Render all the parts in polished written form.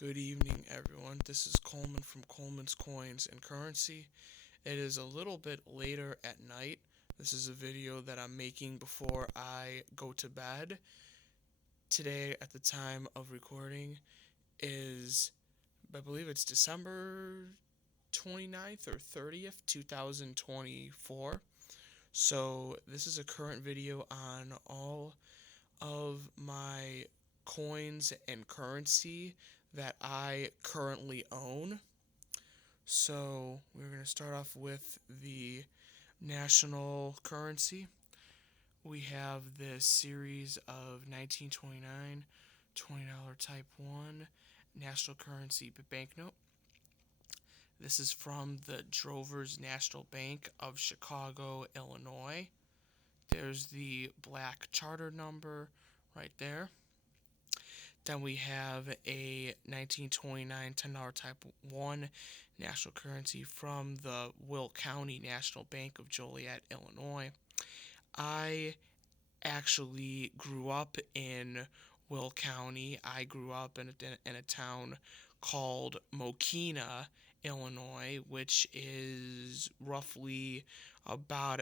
Good evening, everyone. This is Colman from Colman's Coins and Currency. It is a little bit later at night. This is a video that I'm making before I go to bed. Today, at the time of recording, is, I believe it's December 29th or 30th, 2024. So, this is a current video on all of my coins and currency that I currently own. So we're going to start off with the national currency. We have this series of 1929 $20 Type 1 national currency banknote. This is from the Drovers National Bank of Chicago, Illinois. There's the black charter number right there. Then we have a 1929 $10 Type 1 national currency from the Will County National Bank of Joliet, Illinois. I actually grew up in Will County. I grew up in a town called Mokina, Illinois, which is roughly about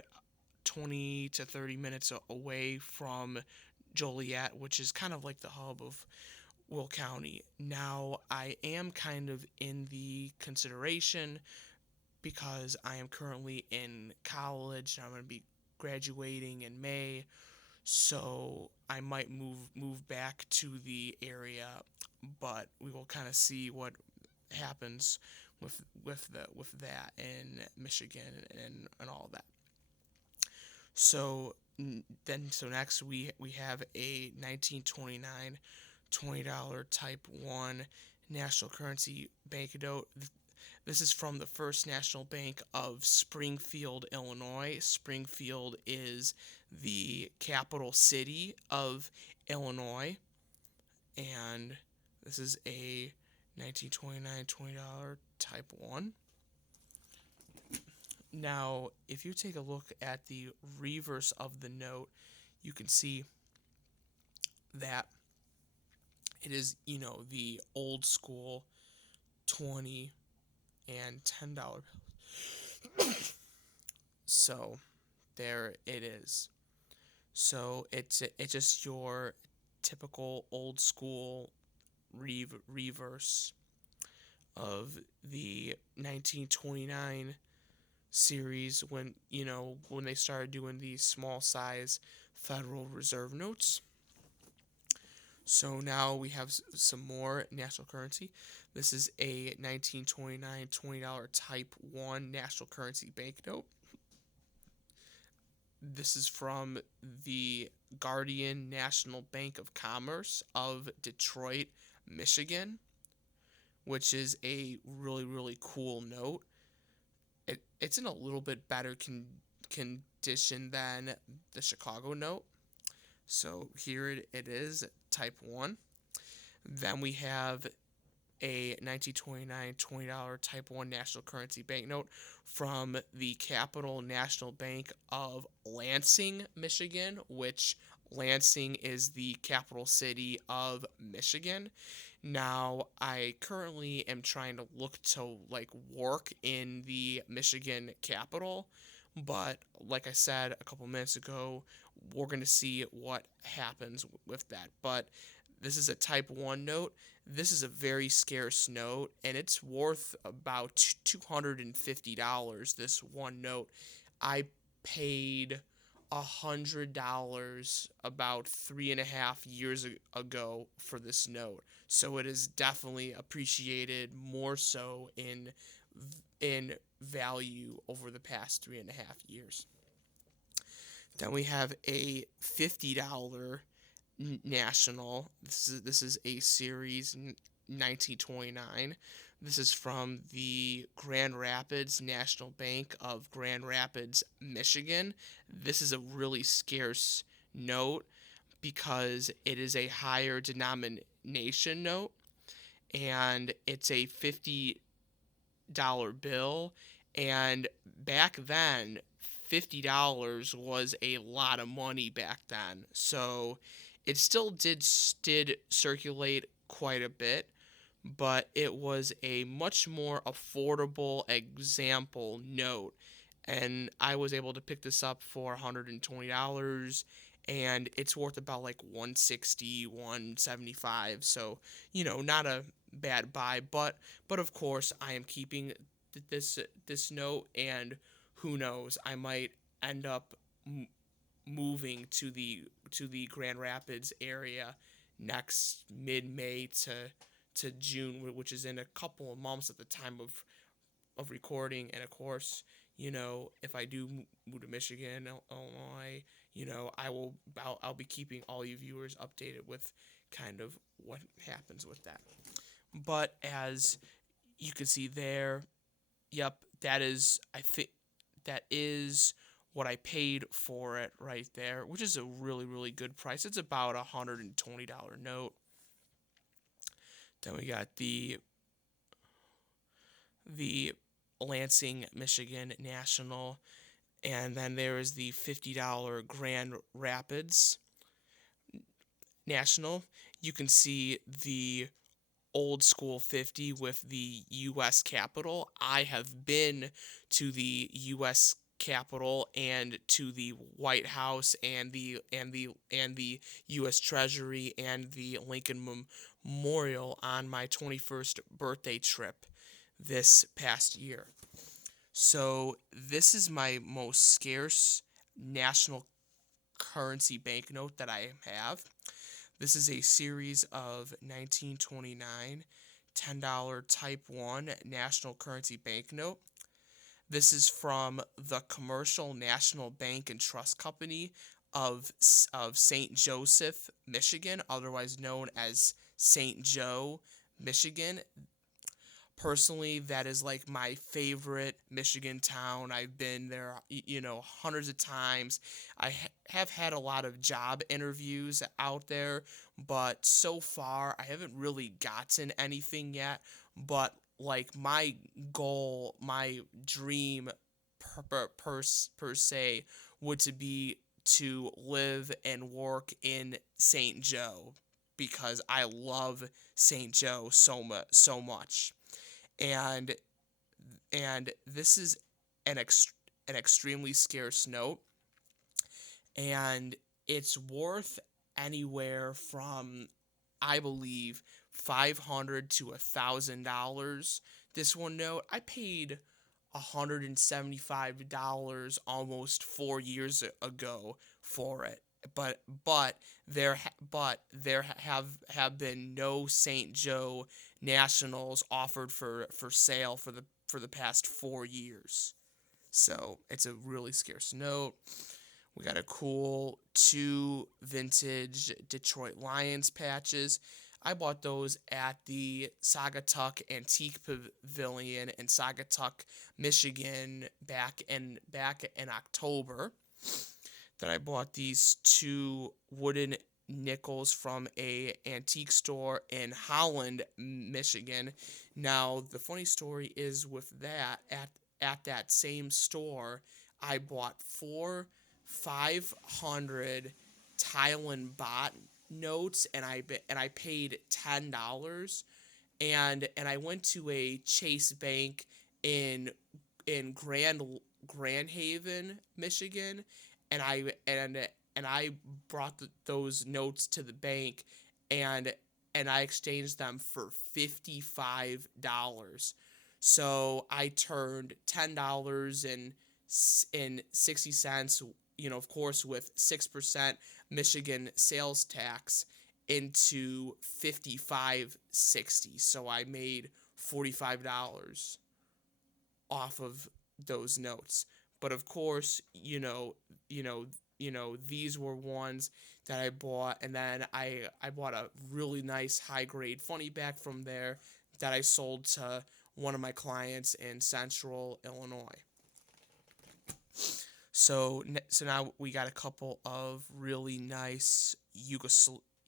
20 to 30 minutes away from Joliet, which is kind of like the hub of Will County. Now, I am kind of in the consideration because I am currently in college and I'm going to be graduating in May, so I might move back to the area, but we will kind of see what happens with that in Michigan and all of that. So next we have a 1929 $20 Type 1 national currency banknote. This is from the First National Bank of Springfield, Illinois. Springfield is the capital city of Illinois, and this is a 1929 $20 Type 1. Now, if you take a look at the reverse of the note, you can see that it is, the old school 20 and $10 bills. So, there it is. So, it's just your typical old school reverse of the 1929 series when they started doing these small size Federal Reserve notes. So now we have some more national currency. This is a 1929 $20 Type 1 national currency banknote. This is from the Guardian National Bank of Commerce of Detroit, Michigan, which is a really, really cool note. It's in a little bit better condition than the Chicago note. So here it is, Type 1. Then we have a 1929 $20 Type 1 national currency banknote from the Capital National Bank of Lansing, Michigan, which Lansing is the capital city of Michigan. Now, I currently am trying to look to work in the Michigan capital, but like I said a couple minutes ago, we're going to see what happens with that. But this is a Type 1 note. This is a very scarce note, and it's worth about $250, this one note. I paid $100 about 3.5 years ago for this note. So it is definitely appreciated more so in value over the past 3.5 years. Then we have a $50 national. This is a series 1929. This is from the Grand Rapids National Bank of Grand Rapids, Michigan. This is a really scarce note because it is a higher denomination note, and it's a $50 bill. And back then, $50 was a lot of money back then. So it still did circulate quite a bit, but it was a much more affordable example note. And I was able to pick this up for $120, and it's worth about like 160, 175. So, not a bad buy, but of course, I am keeping this note, and who knows, I might end up moving to the Grand Rapids area next mid-May to June, which is in a couple of months at the time of recording. And of course, if I do move to Michigan, Illinois, I'll be keeping all you viewers updated with kind of what happens with that. But as you can see there, yep, that is what I paid for it right there, which is a really, really good price. It's about $120 note. Then we got the Lansing, Michigan National, and then there is the $50 Grand Rapids National. You can see the old school 50 with the US Capitol. I have been to the US Capitol and to the White House and the US Treasury and the Lincoln Memorial on my 21st birthday trip this past year. So this is my most scarce national currency banknote that I have. This is a series of 1929 $10 Type 1 national currency banknote. This is from the Commercial National Bank and Trust Company of St. Joseph, Michigan, otherwise known as St. Joe, Michigan. Personally, that is like my favorite Michigan town. I've been there, hundreds of times. I have had a lot of job interviews out there, but so far I haven't really gotten anything yet. But like my goal, my dream per se would to be to live and work in St. Joe because I love St. Joe so much. and and this is an extremely scarce note, and it's worth anywhere from, I believe, $500 to $1,000. This one note I paid $175 almost 4 years ago for it. But there have been no St. Joe Nationals offered for sale for the past 4 years. So it's a really scarce note. We got a cool 2 vintage Detroit Lions patches. I bought those at the Saugatuck Antique Pavilion in Saugatuck, Michigan back in October. Then I bought these 2 wooden nickels from a antique store in Holland, Michigan. Now, the funny story is with that, at that same store, I bought 4 500 Thailand baht notes, and I paid $10. And I went to a Chase Bank in Grand Haven, Michigan, and I brought those notes to the bank, and I exchanged them for $55. So I turned $10.60, of course, with 6% Michigan sales tax, into $55.60. So I made $45 off of those notes. But of course, these were ones that I bought, and then I bought a really nice high grade funny back from there that I sold to one of my clients in Central Illinois. So now we got a couple of really nice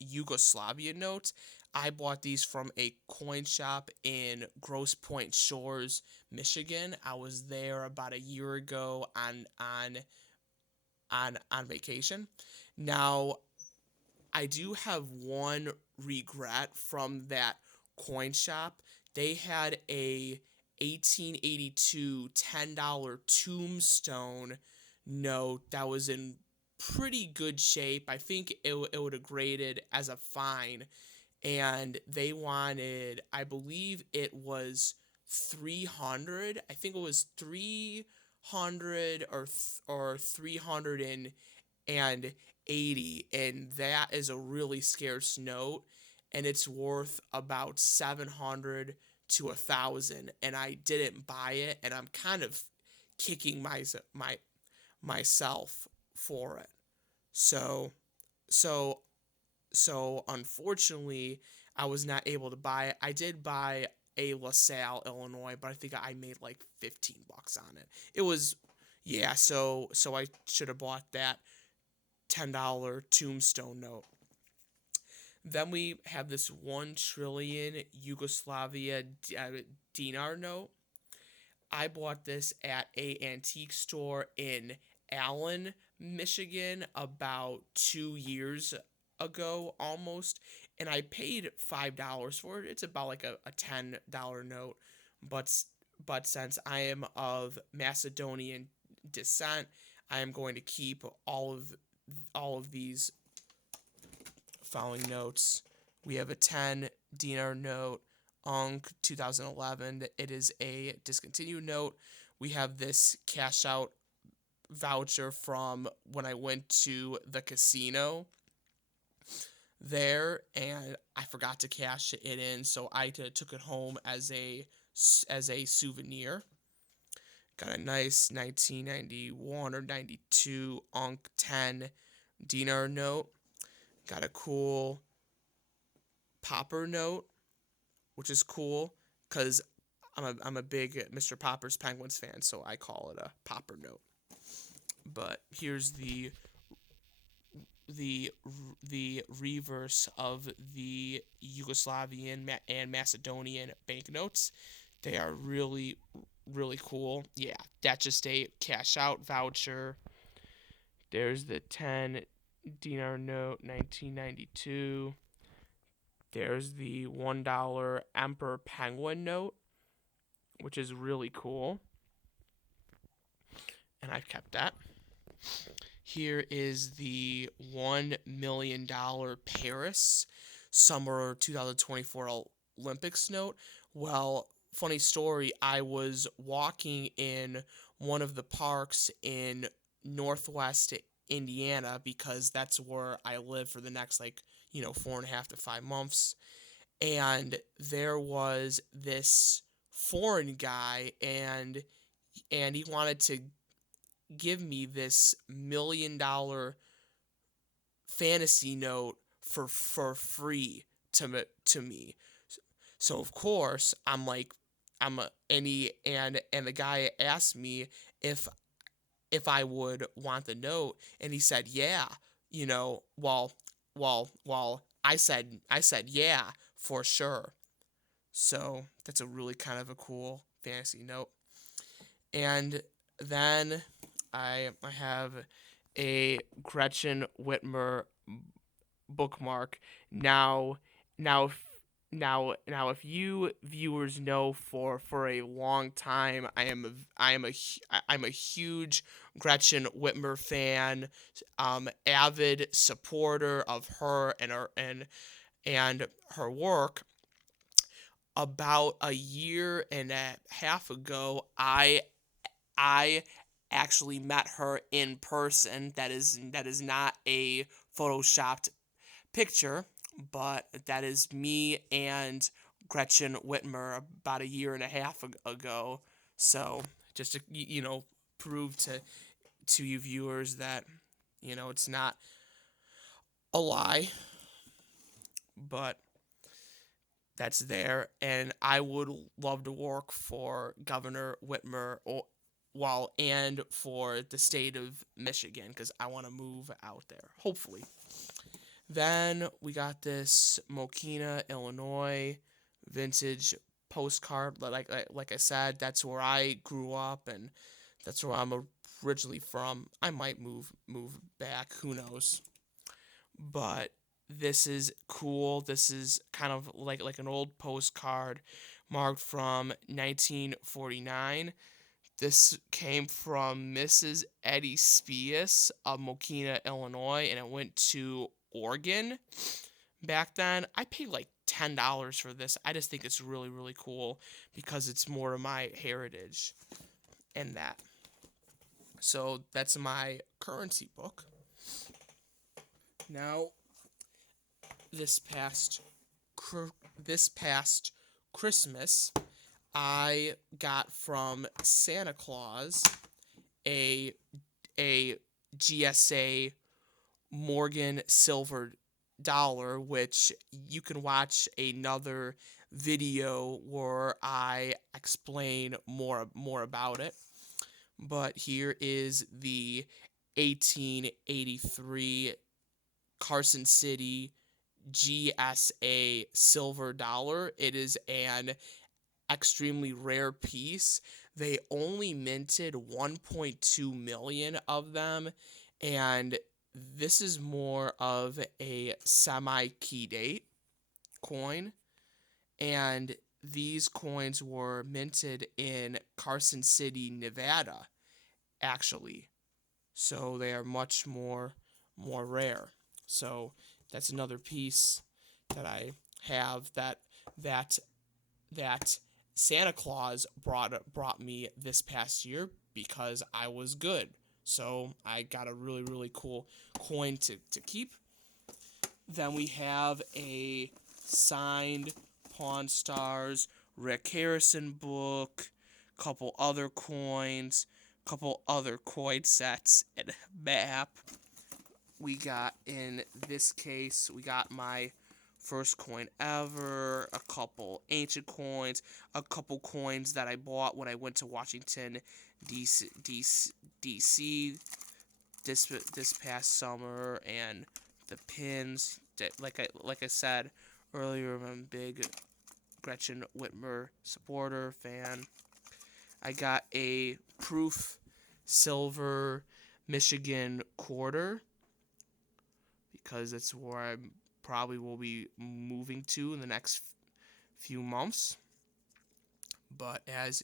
Yugoslavian notes. I bought these from a coin shop in Grosse Pointe Shores, Michigan. I was there about a year ago on vacation. Now, I do have one regret from that coin shop. They had a 1882 $10 tombstone note that was in pretty good shape. I think it would have graded as a fine, and they wanted, I believe it was 300. I think it was 300 or 380, and that is a really scarce note, and it's worth about 700 to 1,000, and I didn't buy it, and I'm kind of kicking myself for it. So so so unfortunately, I was not able to buy it. I did buy a LaSalle, Illinois, but I think I made like $15 on it. It was, yeah. So I should have bought that $10 tombstone note. Then we have this 1 trillion Yugoslavia dinar note. I bought this at a antique store in Allen, Michigan about 2 years ago almost, and I paid $5 for it. It's about like a $10 note, but since I am of Macedonian descent, I am going to keep all of these following notes. We have a 10 dinar note, Unk 2011. It is a discontinued note. We have this cash out voucher from when I went to the casino there, and I forgot to cash it in, so I took it home as a souvenir. Got a nice 1991 or 92 Unk 10 dinar note. Got a cool Popper note, which is cool because I'm a big Mr. Popper's Penguins fan, so I call it a Popper note. But here's the reverse of the Yugoslavian and Macedonian banknotes. They are really, really cool. Yeah, that's just a cash out voucher. There's the 10 dinar note, 1992. There's the $1 Emperor Penguin note, which is really cool. And I've kept that. Here is the $1 million Paris Summer 2024 Olympics note. Well, funny story, I was walking in one of the parks in Northwest Indiana because that's where I live for the next 4.5 to 5 months. And there was this foreign guy, and he wanted to give me this $1 million fantasy note for free to me. So of course I'm like, and the guy asked me if I would want the note, and he said yeah, well I said yeah, for sure. So that's a really kind of a cool fantasy note. And then I have a Gretchen Whitmer bookmark. Now, if you viewers know, for a long time, I'm a huge Gretchen Whitmer fan, avid supporter of her and her work. About a year and a half ago, I actually met her in person. That is not a photoshopped picture, but that is me and Gretchen Whitmer about a year and a half ago. So just to prove to you viewers that it's not a lie, but that's there. And I would love to work for Governor Whitmer and for the state of Michigan, because I want to move out there, hopefully. Then we got this Mokina, Illinois vintage postcard. Like I said, that's where I grew up, and that's where I'm originally from. I might move back, who knows. But this is cool. This is kind of like an old postcard marked from 1949. This came from Mrs. Eddie Speas of Mokina, Illinois, and it went to Oregon back then. I paid like $10 for this. I just think it's really, really cool because it's more of my heritage and that. So that's my currency book. Now, this past this past Christmas, I got from Santa Claus a GSA Morgan silver dollar, which you can watch another video where I explain more about it. But here is the 1883 Carson City GSA silver dollar. It is an extremely rare piece. They only minted 1.2 million of them, and this is more of a semi-key date coin, and these coins were minted in Carson City, Nevada, actually. So they are much more rare. So that's another piece that I have that that Santa Claus brought me this past year because I was good. So I got a really, really cool coin to keep. Then we have a signed Pawn Stars Rick Harrison book, couple other coins, couple other coin sets, and a map. We got, in this case, we got my first coin ever, a couple ancient coins, a couple coins that I bought when I went to Washington, D.C. this past summer, and the pins. Like I said earlier, I'm a big Gretchen Whitmer supporter, fan. I got a proof silver Michigan quarter because that's where I probably will be moving to in the next few months. But as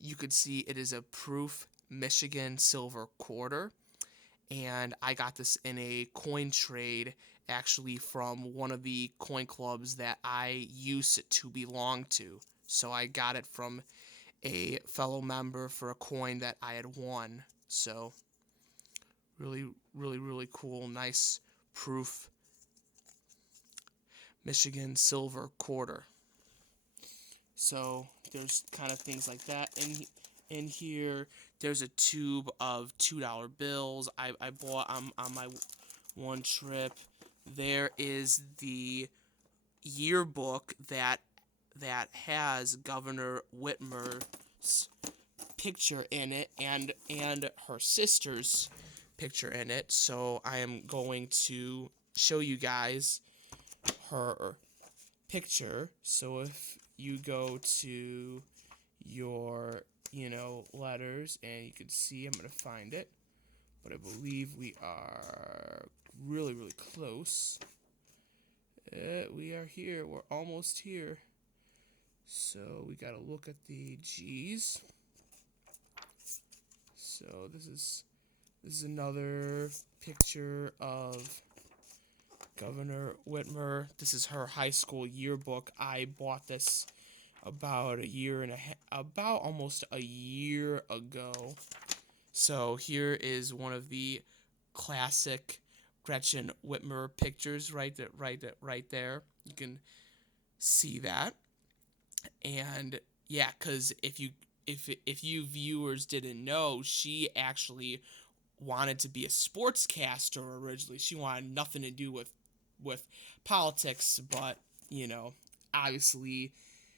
you could see, it is a proof Michigan silver quarter, and I got this in a coin trade actually from one of the coin clubs that I used to belong to. So I got it from a fellow member for a coin that I had won. So really, really, really cool, nice proof Michigan silver quarter. So there's kind of things like that in here. There's a tube of $2 bills I bought on my one trip. There is the yearbook that has Governor Whitmer's picture in it and her sister's picture in it. So I am going to show you guys her picture. So if you go to your letters, and you can see, I'm going to find it, but I believe we are really, really close. We are here. We're almost here. So we got to look at the G's. So this is another picture of Governor Whitmer. This is her high school yearbook. I bought this about almost a year ago. So here is one of the classic Gretchen Whitmer pictures right there. You can see that. And yeah, because if you viewers didn't know, she actually wanted to be a sportscaster originally. She wanted nothing to do with politics, but obviously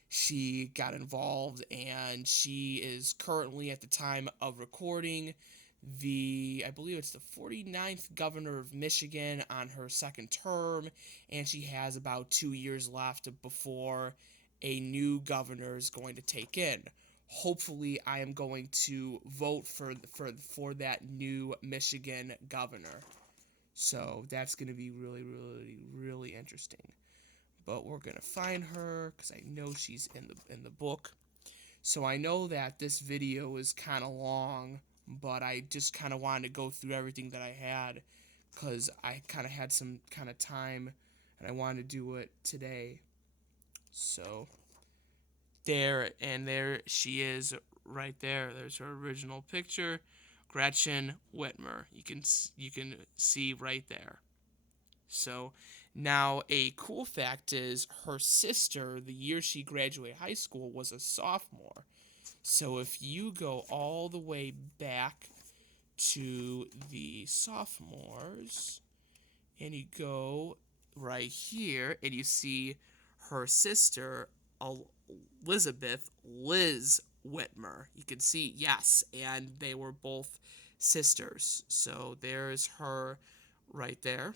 she got involved, and she is currently, at the time of recording, I believe it's the 49th governor of Michigan on her second term, and she has about 2 years left before a new governor is going to take in. Hopefully, I am going to vote for that new Michigan governor. So that's going to be really, really, really interesting. But we're going to find her because I know she's in the book. So I know that this video is kind of long, but I just kind of wanted to go through everything that I had because I kind of had some kind of time and I wanted to do it today. So there she is right there. There's her original picture, Gretchen Whitmer. You can see right there. So now a cool fact is her sister, the year she graduated high school, was a sophomore. So if you go all the way back to the sophomores and you go right here and you see her sister Elizabeth Liz Whitmer. You can see, yes, and they were both sisters. So there's her right there.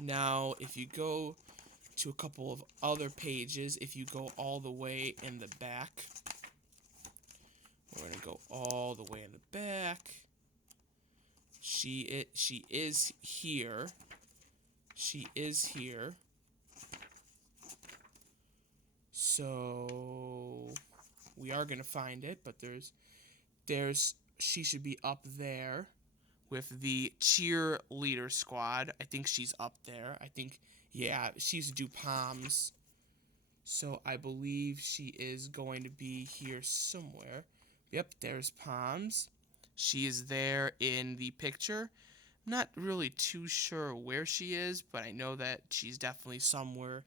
Now, if you go to a couple of other pages, if you go all the way in the back, we're going to go all the way in the back. She is here. She is here. So we are going to find it, but she should be up there with the cheerleader squad. I think she's up there. I think, yeah, she's do palms. So I believe she is going to be here somewhere. Yep, there's palms. She is there in the picture. Not really too sure where she is, but I know that she's definitely somewhere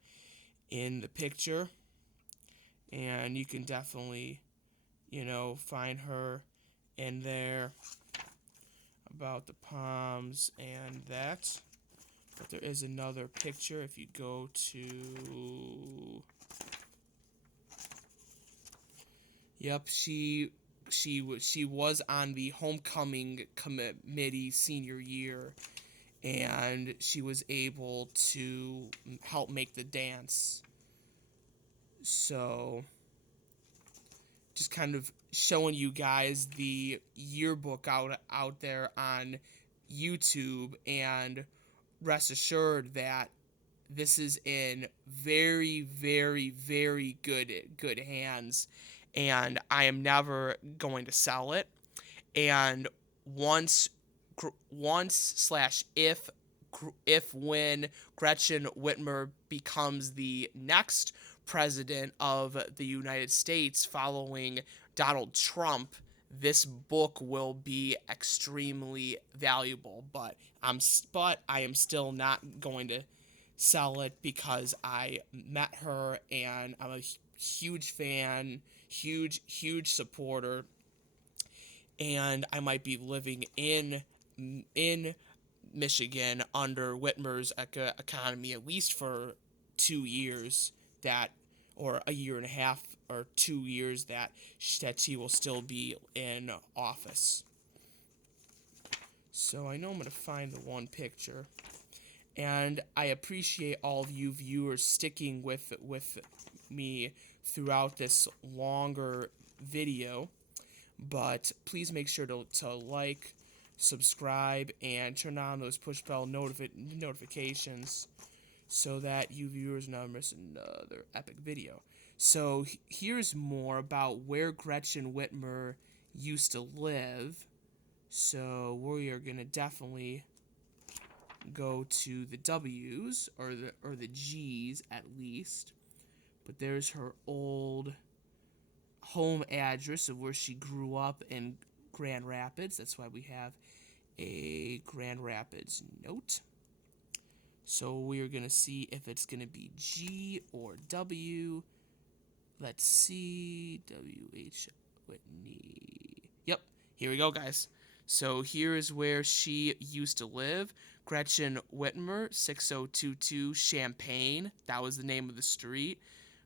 in the picture. And you can definitely, find her in there about the palms and that. But there is another picture if you go to... Yep, she was on the homecoming committee senior year, and she was able to help make the dance. So just kind of showing you guys the yearbook out there on YouTube, and rest assured that this is in very, very, very good hands, and I am never going to sell it. And once slash if when Gretchen Whitmer becomes the next president of the United States following Donald Trump, this book will be extremely valuable. But I am still not going to sell it because I met her and I'm a huge fan, huge supporter, and I might be living in Michigan under Whitmer's economy at least for 2 years, or a year and a half or 2 years that she will still be in office. So I know I'm going to find the one picture. And I appreciate all of you viewers sticking with me throughout this longer video. But please make sure to like, subscribe, and turn on those push bell notifications so that you viewers never miss another epic video. So here's more about where Gretchen Whitmer used to live. So we are going to definitely go to the W's, or the G's at least. But there's her old home address of where she grew up in Grand Rapids. That's why we have a Grand Rapids note. So we're going to see if it's going to be G or W. Let's see. W.H. Whitney. Yep. Here we go, guys. So here is where she used to live. Gretchen Whitmer, 6022 Champaign. That was the name of the street.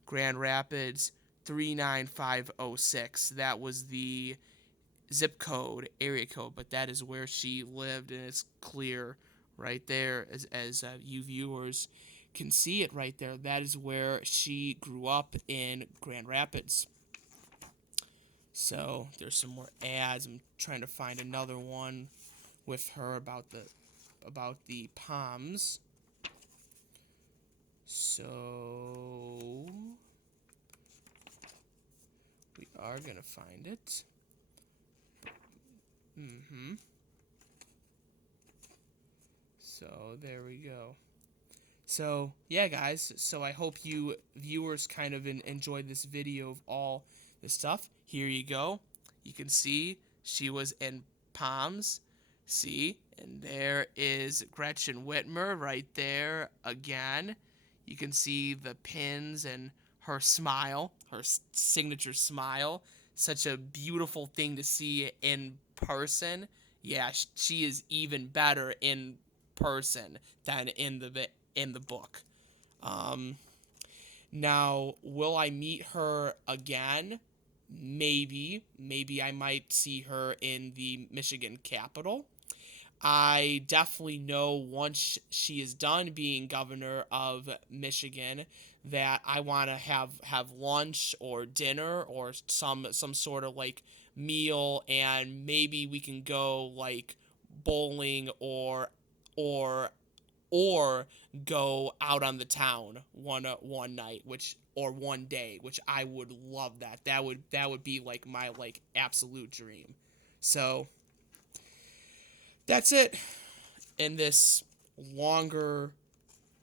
Grand Rapids, 39506. That was the zip code, area code, but that is where she lived, and it's clear right there as you viewers can see it right there. That is where she grew up in Grand Rapids. So there's some more ads. I'm trying to find another one with her about about the Palms. So we are gonna find it. So there we go. So yeah, guys. So I hope you viewers kind of enjoyed this video of all the stuff. Here you go. You can see she was in Palms. See, and there is Gretchen Whitmer right there again. You can see the pins and her smile, her signature smile. Such a beautiful thing to see in person. Yeah, she is even better in person than in the book. Um, Now, will I meet her again? Maybe. Maybe I might see her in the Michigan Capitol. I definitely know once she is done being governor of Michigan that I want to have lunch or dinner or some sort of like meal, and maybe we can go like bowling or or go out on the town one night, which or one day, which I would love that. That would be like my like absolute dream. So that's it in this longer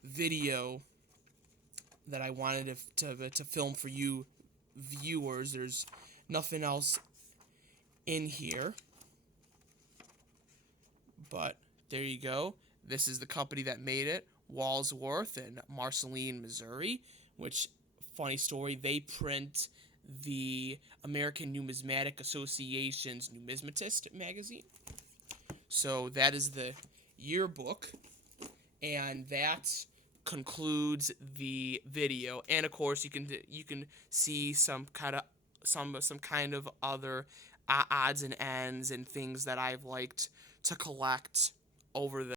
video that I wanted to film for you viewers. There's nothing else in here, but there you go. This is the company that made it, Walsworth in Marceline, Missouri, which, funny story, they print the American Numismatic Association's Numismatist magazine. So that is the yearbook, and that concludes the video. And of course, you can see some kind of other odds and ends and things that I've liked to collect over the